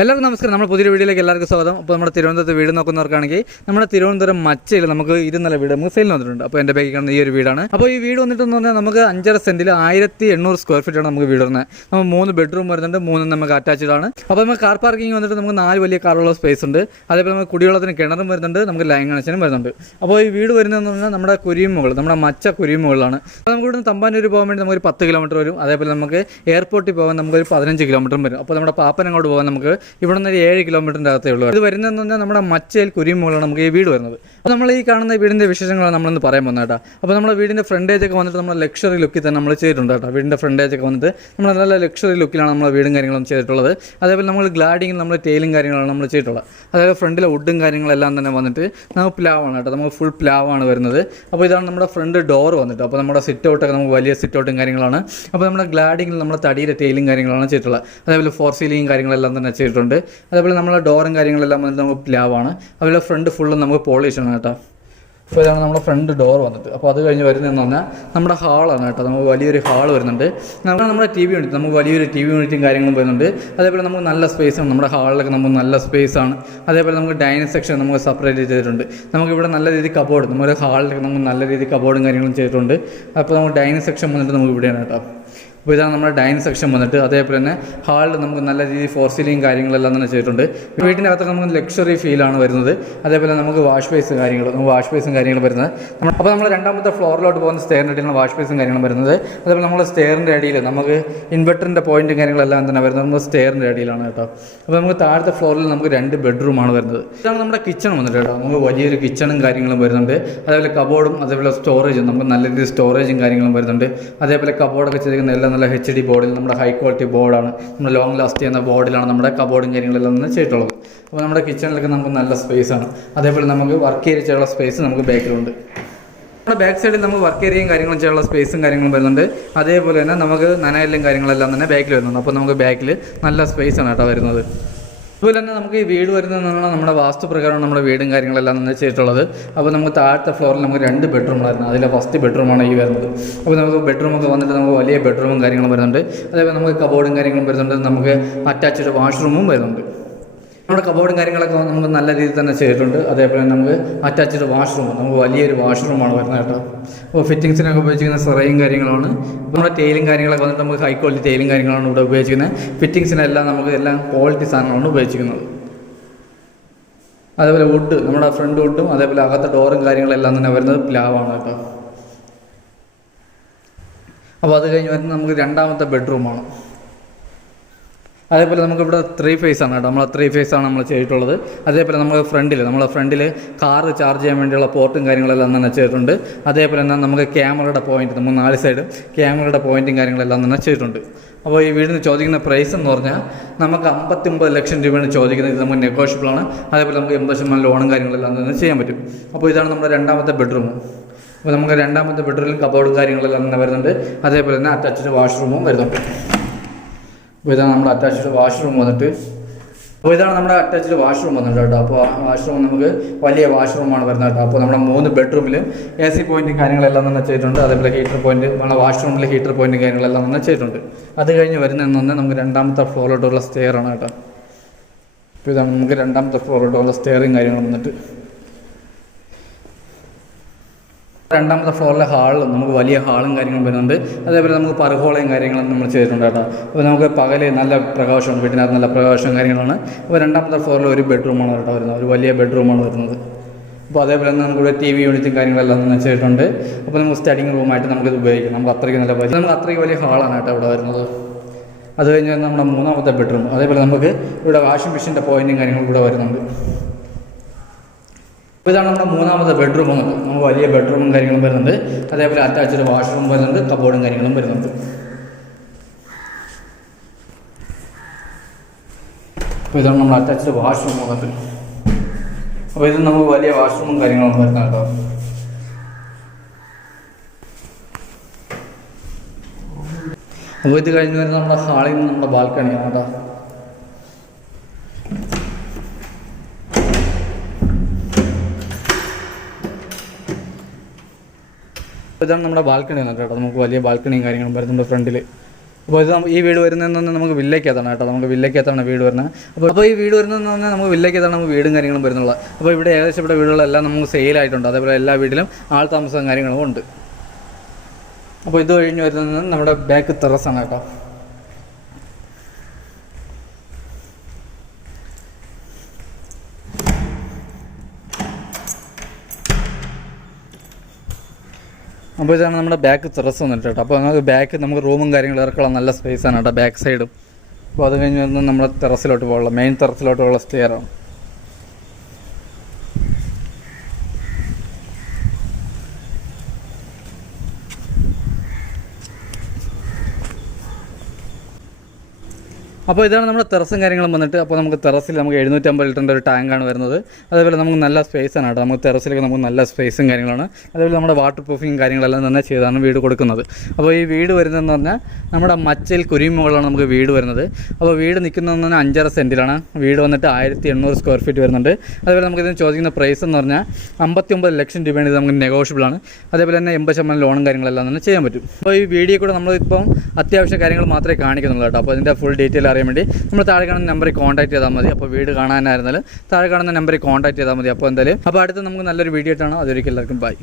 എല്ലാവർക്കും നമസ്കാരം. നമ്മുടെ പുതിയ വീഡിയോയിലേക്ക് എല്ലാവർക്കും സ്വാഗതം. അപ്പോൾ നമ്മുടെ തിരുവനന്തപുരത്ത് വീട് നോക്കുന്നവർക്കാണെങ്കിൽ നമ്മുടെ തിരുവനന്തപുരം മച്ചയിൽ നമുക്ക് 2 വീട് നമുക്ക് സെയിലിന് വന്നിട്ടുണ്ട്. അപ്പോൾ എൻ്റെ ബാക്കിൽ കാണുന്ന ഈ ഒരു വീടാണ്. അപ്പോൾ ഈ വീട് വന്നിട്ടെന്ന് പറഞ്ഞാൽ നമുക്ക് 5.5 സെൻറ്റിൽ 1800 സ്ക്വയർ ഫീറ്റാണ് നമുക്ക് വീട് വരുന്നത്. നമുക്ക് 3 ബെഡ്റൂം വരുന്നുണ്ട്, 3 നമുക്ക് അറ്റാച്ച്ഡ് ആണ്. അപ്പോൾ നമുക്ക് കാർ പാർക്കിംഗ് വന്നിട്ട് നമുക്ക് 4 വലിയ കാറുള്ള സ്പേസ് ഉണ്ട്. അതേപോലെ നമുക്ക് കുടിവെള്ളത്തിന് കിണറും വരുന്നുണ്ട്, നമുക്ക് ലൈൻ കണക്ഷനും വരുന്നുണ്ട്. അപ്പോൾ ഈ വീട് വരുന്നതെന്ന് പറഞ്ഞാൽ നമ്മുടെ കുരിമുകൾ, നമ്മുടെ മച്ച കുരിമുകളാണ്. അപ്പോൾ നമുക്ക് ഇവിടെ നിന്ന് തമ്പാനൂർ പോകാൻ വേണ്ടി നമുക്കൊരു 10 കിലോമീറ്റർ വരും. അതേപോലെ നമുക്ക് എയർപോർട്ടിൽ പോകാൻ നമുക്കൊരു 15 കിലോമീറ്ററും വരും. അപ്പോൾ നമ്മുടെ പാപ്പനങ്ങോട്ട് പോകാൻ നമുക്ക് ഇവിടെ നിന്ന് 7 കിലോമീറ്ററിൻ്റെ അകത്തേ ഉള്ളൂ. ഇത് വരുന്നതെന്ന് പറഞ്ഞാൽ നമ്മുടെ മച്ചയിൽ കുരിമുകളാണ് നമുക്ക് ഈ വീട് വരുന്നത്. അപ്പോൾ നമ്മൾ ഈ കാണുന്ന വീടിൻ്റെ വിശേഷങ്ങളാണ് നമ്മളിന്ന് പറയാൻ പോകുന്നത് കേട്ടോ. അപ്പോൾ നമ്മുടെ വീടിൻ്റെ ഫ്രണ്ടേജൊക്കെ വന്നിട്ട് നമ്മൾ ലക്ഷറി ലുക്കിൽ തന്നെ നമ്മൾ ചെയ്തിട്ടുണ്ട് കേട്ടോ. വീടിൻ്റെ ഫ്രണ്ടേജൊക്കെ വന്നിട്ട് നമ്മൾ നല്ല ലക്ഷറി ലുക്കിലാണ് നമ്മൾ വീടും കാര്യങ്ങളും ചെയ്തിട്ടുള്ളത്. അതേപോലെ നമ്മൾ ഗ്ലാഡിങ്ങും നമ്മൾ ടൈലും കാര്യങ്ങളാണ് നമ്മൾ ചെയ്തിട്ടുള്ളത്. അതായത് ഫ്രണ്ടിലെ വുഡും കാര്യങ്ങളെല്ലാം തന്നെ വന്നിട്ട് നമുക്ക് പ്ലാവാണ് കേട്ടോ. നമുക്ക് ഫുൾ പ്ലാവാണ് വരുന്നത്. അപ്പോൾ ഇതാണ് നമ്മുടെ ഫ്രണ്ട് ഡോർ വന്നിട്ട്. അപ്പോൾ നമ്മുടെ സിറ്റ് ഔട്ടൊക്കെ നമുക്ക് വലിയ സിറ്റ് ഔട്ടും കാര്യങ്ങളാണ്. അപ്പോൾ നമ്മുടെ ഗ്ലാഡിങ്ങിൽ നമ്മൾ തടിയുടെ ടൈലും കാര്യങ്ങളാണ് ചെയ്തിട്ടുള്ളത്. അതേപോലെ ഫോർ സീലിങ്ങും കാര്യങ്ങളെല്ലാം തന്നെ ചെയ്തിട്ടുണ്ട്. അതേപോലെ നമ്മളെ ഡോറും കാര്യങ്ങളെല്ലാം വന്നിട്ട് നമുക്ക് പ്ലാവാണ്. അതുപോലെ ഫ്രണ്ട് ഫുള്ളും നമുക്ക് പോളിഷാണ് കേട്ടോ. അപ്പോൾ ഇതാണ് നമ്മുടെ ഫ്രണ്ട് ഡോർ വന്നിട്ട്. അപ്പോൾ അത് കഴിഞ്ഞ് വരുന്നതെന്ന് പറഞ്ഞാൽ നമ്മുടെ ഹാളാണ് കേട്ടോ. നമുക്ക് വലിയൊരു ഹാൾ വരുന്നുണ്ട്. നമ്മുടെ TV യൂണിറ്റ്, നമുക്ക് വലിയൊരു TV യൂണിറ്റും കാര്യങ്ങളും വരുന്നുണ്ട്. അതേപോലെ നമുക്ക് നല്ല സ്പേസാണ്. നമ്മുടെ ഹാളിലൊക്കെ നമുക്ക് നല്ല സ്പേസാണ്. അതേപോലെ നമുക്ക് ഡൈനിങ് സെക്ഷൻ നമുക്ക് സെപ്പറേറ്റ് ചെയ്തിട്ടുണ്ട്. നമുക്കിവിടെ നല്ല രീതിയിൽ കബോർഡ്, നമ്മുടെ ഹാളിലൊക്കെ നമുക്ക് നല്ല രീതിയിൽ കബോർഡും കാര്യങ്ങളും ചെയ്തിട്ടുണ്ട്. അപ്പോൾ നമുക്ക് ഡൈനിങ് സെക്ഷൻ വന്നിട്ട് നമുക്ക് ഇവിടെയാണ് കേട്ടോ. അപ്പോൾ ഇതാണ് നമ്മുടെ ഡൈനിങ് സെക്ഷൻ വന്നിട്ട്. അതേപോലെ തന്നെ ഹാളിൽ നമുക്ക് നല്ല രീതിയിൽ ഫോർ സീലിംഗ് കാര്യങ്ങളെല്ലാം തന്നെ ചെയ്തിട്ടുണ്ട്. വീട്ടിൻ്റെ അകത്തൊക്കെ നമുക്ക് ലക്ഷറി ഫീലാണ് വരുന്നത്. അതേപോലെ നമുക്ക് വാഷ് ബേസും കാര്യങ്ങളും വരുന്നത്. അപ്പോൾ നമ്മൾ രണ്ടാമത്തെ ഫ്ലോറിലോട്ട് പോകുന്ന സ്റ്റെയറിൻ്റെ അടിയിലാണ് വാഷ് ബേസും കാര്യങ്ങളും വരുന്നത്. അതേപോലെ നമ്മൾ സ്റ്റെയറിൻ്റെ അടിയിൽ നമുക്ക് ഇൻവെർട്ടറിൻ്റെ പോയിൻറ്റും കാര്യങ്ങളെല്ലാം തന്നെ വരുന്നത് നമ്മൾ സ്റ്റെയറിൻ്റെ അടിയിലാണ് കേട്ടോ. അപ്പോൾ നമുക്ക് താഴത്തെ ഫ്ലോറിൽ നമുക്ക് 2 ബെഡ്റൂമാണ് വരുന്നത്. ഇതാണ് നമ്മുടെ കിച്ചൺ വന്നിട്ട് കേട്ടോ. നമുക്ക് വലിയൊരു കിച്ചണും കാര്യങ്ങളും വരുന്നുണ്ട്. അതേപോലെ കബോർഡും അതേപോലെ സ്റ്റോറേജും നമുക്ക് നല്ല രീതിയിൽ സ്റ്റോറേജും കാര്യങ്ങളും വരുന്നുണ്ട്. അതേപോലെ കബോർഡൊക്കെ ചെയ്തിരിക്കുന്ന എല്ലാം നല്ല HD ബോർഡിൽ നമ്മുടെ ഹൈ ക്വാളിറ്റി ബോർഡാണ്. നമ്മൾ ലോങ് ലാസ്റ്റ് ചെയ്യുന്ന ബോർഡിലാണ് നമ്മുടെ കബോർഡും കാര്യങ്ങളെല്ലാം തന്നെ ചെയ്തിട്ടുള്ളത്. അപ്പോൾ നമ്മുടെ കിച്ചണിലൊക്കെ നമുക്ക് നല്ല സ്പേസാണ്. അതേപോലെ നമുക്ക് വർക്ക് ഏരിയ ചെയ്യാനുള്ള സ്പേസ് നമുക്ക് ബാക്കിലുണ്ട്. നമ്മുടെ ബാക്ക് സൈഡിൽ നമുക്ക് വർക്ക് ഏരിയയും കാര്യങ്ങളും ചെയ്യാനുള്ള സ്പേസും കാര്യങ്ങളും വരുന്നുണ്ട്. അതേപോലെ തന്നെ നമുക്ക് നനയലും കാര്യങ്ങളെല്ലാം തന്നെ ബാക്കിൽ വരുന്നുണ്ട്. അപ്പോൾ നമുക്ക് ബാക്കിൽ നല്ല സ്പേസാണ് കേട്ടോ വരുന്നത്. അതുപോലെ തന്നെ നമുക്ക് ഈ വീട് വരുന്നതെന്നാണ് നമ്മുടെ വാസ്തുപ്രകാരം നമ്മുടെ വീടും കാര്യങ്ങളെല്ലാം തന്നെ ചെയ്തിട്ടുള്ളത്. അപ്പോൾ നമുക്ക് താഴത്തെ ഫ്ലോറിൽ നമുക്ക് 2 ബെഡ്റൂമുകളായിരുന്നു. അതിലെ ഫസ്റ്റ് ബെഡ്റൂമാണ് ഈ വരുന്നത്. അപ്പോൾ നമുക്ക് ബെഡ്റൂമൊക്കെ വന്നിട്ട് നമുക്ക് വലിയ ബെഡ്റൂമും കാര്യങ്ങളും വരുന്നുണ്ട്. അതേപോലെ നമുക്ക് കബോർഡും കാര്യങ്ങളും വരുന്നുണ്ട്. നമുക്ക് അറ്റാച്ച്ഡ് വാഷ്റൂമും വരുന്നുണ്ട്. നമ്മുടെ കബോർഡും കാര്യങ്ങളൊക്കെ നമുക്ക് നല്ല രീതിയിൽ തന്നെ ചെയ്തിട്ടുണ്ട്. അതേപോലെ നമുക്ക് അറ്റാച്ച്ഡ് വാഷ്റൂം, നമുക്ക് വലിയൊരു വാഷ്റൂമാണ് വരുന്നത് കേട്ടോ. അപ്പോൾ ഫിറ്റിങ്സിനൊക്കെ ഉപയോഗിച്ചിരിക്കുന്ന സെറയും കാര്യങ്ങളാണ്. നമ്മുടെ ടൈലും കാര്യങ്ങളൊക്കെ വന്നിട്ട് നമുക്ക് ഹൈ ക്വാളിറ്റി ടൈലും കാര്യങ്ങളാണ് ഇവിടെ ഉപയോഗിച്ചിരിക്കുന്നത്. ഫിറ്റിങ്സിനെല്ലാം നമുക്ക് എല്ലാം ക്വാളിറ്റി സാധനങ്ങളാണ് ഉപയോഗിച്ചിരിക്കുന്നത്. അതേപോലെ വുഡ്, നമ്മുടെ ഫ്രണ്ട് വുഡും അതേപോലെ അകത്തെ ഡോറും കാര്യങ്ങളെല്ലാം തന്നെ വരുന്നത് പ്ലാവാണ് കേട്ടോ. അപ്പോൾ അത് കഴിഞ്ഞ് വരുന്നത് നമുക്ക് രണ്ടാമത്തെ ബെഡ്റൂമാണ്. അതേപോലെ നമുക്കിവിടെ 3 ഫേസാണ് കേട്ടോ. നമ്മൾ 3 ഫേസാണ് നമ്മൾ ചെയ്തിട്ടുള്ളത്. അതേപോലെ നമ്മളെ ഫ്രണ്ടിൽ കാറ് ചാർജ് ചെയ്യാൻ വേണ്ടിയുള്ള പോർട്ടും കാര്യങ്ങളെല്ലാം തന്നെ ചെയ്തിട്ടുണ്ട്. അതേപോലെ തന്നെ നമുക്ക് ക്യാമറയുടെ പോയിൻറ്റ്, നമുക്ക് 4 സൈഡും ക്യാമറയുടെ പോയിൻറ്റും കാര്യങ്ങളെല്ലാം തന്നെ ചെയ്തിട്ടുണ്ട്. അപ്പോൾ ഈ വീടിന് ചോദിക്കുന്ന പ്രൈസ് എന്ന് പറഞ്ഞാൽ നമുക്ക് 59 ലക്ഷം രൂപയാണ് ചോദിക്കുന്നത്. ഇത് നമുക്ക് നെഗോഷ്യബിളാണ്. അതേപോലെ നമുക്ക് 80% ലോണും കാര്യങ്ങളെല്ലാം തന്നെ ചെയ്യാൻ പറ്റും. അപ്പോൾ ഇതാണ് നമ്മുടെ രണ്ടാമത്തെ ബെഡ്റൂം. അപ്പോൾ നമുക്ക് രണ്ടാമത്തെ ബെഡ്റൂമിൽ കബോർഡും കാര്യങ്ങളെല്ലാം തന്നെ വരുന്നുണ്ട്. അതേപോലെ തന്നെ അറ്റാച്ച്ഡ് വാഷ്റൂമും വരുന്നുണ്ട്. അപ്പോൾ ഇതാണ് നമ്മുടെ അറ്റാച്ച്ഡ് വാഷ്റൂം വന്നിട്ട്. അപ്പോൾ ഇതാണ് നമ്മുടെ അറ്റാച്ച്ഡ് വാഷ്റൂം വന്നിട്ട് കേട്ടോ. അപ്പോൾ വാഷ്റൂം നമുക്ക് വലിയ വാഷ്റൂമാണ് വരുന്നത് കേട്ടോ. അപ്പോൾ നമ്മുടെ 3 ബെഡ്റൂമിൽ AC പോയിൻറ്റും കാര്യങ്ങളെല്ലാം തന്നെ ചെയ്തിട്ടുണ്ട്. അതേപോലെ ഹീറ്റർ പോയിൻറ്റ്, നമ്മുടെ വാഷ്റൂമിൽ ഹീറ്റർ പോയിൻറ്റും കാര്യങ്ങളെല്ലാം തന്നെ ചെയ്തിട്ടുണ്ട്. അത് കഴിഞ്ഞ് വരുന്നതെന്ന് പറഞ്ഞാൽ നമുക്ക് രണ്ടാമത്തെ ഫ്ലോറിലോട്ടുള്ള സ്റ്റെയറാണ് കേട്ടോ. അപ്പോൾ ഇതാണ് നമുക്ക് രണ്ടാമത്തെ ഫ്ലോറിലോട്ടുള്ള സ്റ്റെയറും കാര്യങ്ങളും വന്നിട്ട്. രണ്ടാമത്തെ ഫ്ലോറിലെ ഹാളിൽ നമുക്ക് വലിയ ഹാളും കാര്യങ്ങളും വരുന്നുണ്ട്. അതേപോലെ നമുക്ക് പർഹോളയും കാര്യങ്ങളും നമ്മൾ ചെയ്തിട്ടുണ്ട് കേട്ടോ. അപ്പോൾ നമുക്ക് പകല് നല്ല പ്രകാശമാണ്, വീട്ടിനകത്ത് നല്ല പ്രകാശവും കാര്യങ്ങളാണ്. അപ്പോൾ രണ്ടാമത്തെ ഫ്ലോറിൽ ഒരു ബെഡ്റൂമാണ് കേട്ടോ വരുന്നത്, ഒരു വലിയ ബെഡ്റൂമാണ് വരുന്നത്. അപ്പോൾ അതേപോലെ തന്നെ നമുക്കിവിടെ TV യൂണിറ്റും കാര്യങ്ങളെല്ലാം തന്നെ ചെയ്തിട്ടുണ്ട്. അപ്പോൾ നമുക്ക് സ്റ്റഡിങ് റൂമായിട്ട് നമുക്കിത് ഉപയോഗിക്കാം. നമുക്ക് അത്രയ്ക്ക് നല്ല വലിയ, നമുക്ക് അത്രയ്ക്ക് വലിയ ഹാളാണ് കേട്ടോ ഇവിടെ വരുന്നത്. അത് കഴിഞ്ഞ് നമ്മുടെ 3ാമത്തെ ബെഡ്റൂം. അതേപോലെ നമുക്ക് ഇവിടെ വാഷിംഗ് മെഷീൻ്റെ പോയിൻറ്റും കാര്യങ്ങളും ഇവിടെ വരുന്നുണ്ട്. അപ്പോൾ ഇതാണ് നമ്മുടെ 3ാമത്തെ ബെഡ്റൂം വന്നത്. നമുക്ക് വലിയ ബെഡ്റൂമും കാര്യങ്ങളും വരുന്നുണ്ട്. അതേപോലെ അറ്റാച്ച്ഡ് വാഷ്റൂം വരുന്നുണ്ട്, കബോർഡും കാര്യങ്ങളും വരുന്നുണ്ട്. അപ്പോൾ ഇതാണ് നമ്മുടെ അറ്റാച്ച്ഡ് വാഷ്റൂം വന്നത്. അപ്പോൾ ഇത് നമുക്ക് വലിയ വാഷ്റൂമും കാര്യങ്ങളും വരുന്ന കേട്ടോ. അപ്പോൾ ഇത് കഴിഞ്ഞ് വരുന്നത് നമ്മുടെ ഹാളിൽ നിന്ന് നമ്മുടെ ബാൽക്കണിയാണ് കേട്ടോ. ഇതാണ് നമ്മുടെ ബാൽക്കണി വന്നിട്ട് കേട്ടോ. നമുക്ക് വലിയ ബാൽക്കണിയും കാര്യങ്ങളും വരുന്നുണ്ട് ഫ്രണ്ടിൽ. അപ്പോൾ ഇത് ഈ വീട് വരുന്നതെന്ന് നമുക്ക് വില്ലേക്കകത്താണ് കേട്ടോ, നമുക്ക് വില്ലേക്കകത്താണ് വീട് വരുന്നത്. അപ്പോൾ ഈ വീട് വരുന്നതെന്ന് പറഞ്ഞാൽ നമുക്ക് വില്ലേക്കകത്താണ് നമുക്ക് വീടും കാര്യങ്ങളും വരുന്നുള്ളത്. അപ്പോൾ ഇവിടെ ഏകദേശം ഇവിടെ വീടുകളെല്ലാം നമുക്ക് സെയിലായിട്ടുണ്ട്, അതേപോലെ എല്ലാ വീട്ടിലും ആൾ താമസവും കാര്യങ്ങളും ഉണ്ട്. അപ്പോൾ ഇത് കഴിഞ്ഞ് വരുന്നത് നമ്മുടെ ബാക്ക് ടെറസാണ് കേട്ടോ. അപ്പോൾ ഇതാണ് നമ്മുടെ ബാക്ക് ടെറസ് വന്നിട്ട് കേട്ടോ. അപ്പോൾ നമുക്ക് ബാക്ക് നമുക്ക് റൂമും കാര്യങ്ങളും ഇറക്കാനുള്ള നല്ല സ്പേസാണ് കേട്ടോ ബാക്ക് സൈഡും. അപ്പോൾ അത് കഴിഞ്ഞ് വരുന്നത് നമ്മുടെ ടെറസിലോട്ട് പോകാനുള്ള മെയിൻ ടെറസിലോട്ടുള്ള സ്റ്റെയറാണ്. അപ്പോൾ ഇതാണ് നമ്മുടെ ടെറസും കാര്യങ്ങളും വന്നിട്ട്. അപ്പോൾ നമുക്ക് ടെറസിൽ നമുക്ക് 750 ലിറ്ററിൻ്റെ ഒരു ടാങ്കാണ് വരുന്നത്. അതേപോലെ നമുക്ക് നല്ല സ്പേസാണ് കേട്ടോ, നമുക്ക് ടെറസിലൊക്കെ നമുക്ക് നല്ല സ്പേസും കാര്യങ്ങളാണ്. അതേപോലെ നമ്മുടെ വാട്ടർ പ്രൂഫിങ് കാര്യങ്ങളെല്ലാം തന്നെ ചെയ്താണ് വീട് കൊടുക്കുന്നത്. അപ്പോൾ ഈ വീട് വരുന്നതെന്ന് പറഞ്ഞാൽ നമ്മുടെ മച്ചയിൽ കുരിമുകളാണ് നമുക്ക് വീട് വരുന്നത്. അപ്പോൾ വീട് നിൽക്കുന്നതെന്ന് പറഞ്ഞാൽ 5.5 സെൻറ്റിലാണ്. വീട് വന്നിട്ട് 1800 സ്ക്വയർ ഫീറ്റ് വരുന്നുണ്ട്. അതേപോലെ നമുക്കിതിന് ചോദിക്കുന്ന പ്രൈസ് എന്ന് പറഞ്ഞാൽ 59 ലക്ഷം രൂപയാണ്. ഇത് നമുക്ക് നെഗോഷ്യബിളാണ്. അതേപോലെ തന്നെ 80% ലോണും കാര്യങ്ങളെല്ലാം തന്നെ ചെയ്യാൻ പറ്റും. അപ്പോൾ ഈ വീഡിയോ കൂടെ നമ്മളിപ്പം അത്യാവശ്യ കാര്യങ്ങൾ മാത്രമേ കാണിക്കുന്നുള്ളൂ കേട്ടോ. അപ്പോൾ ഇതിൻ്റെ ഫുൾ ഡീറ്റെയിൽ അറിയാൻ വേണ്ടി നമ്മൾ താഴെ കാണുന്ന നമ്പറിൽ കോൺടാക്ട് ചെയ്താൽ മതി. അപ്പോൾ വീട് കാണാനായിരുന്നാലും താഴെ കാണുന്ന നമ്പറിൽ കോൺടാക്ട് ചെയ്താൽ മതി. അപ്പോൾ എന്തായാലും അപ്പോൾ അടുത്ത് നമുക്ക് നല്ലൊരു വീഡിയോ ആയിട്ടാണ്. അതൊരിക്കലും എല്ലാവർക്കും ബൈ.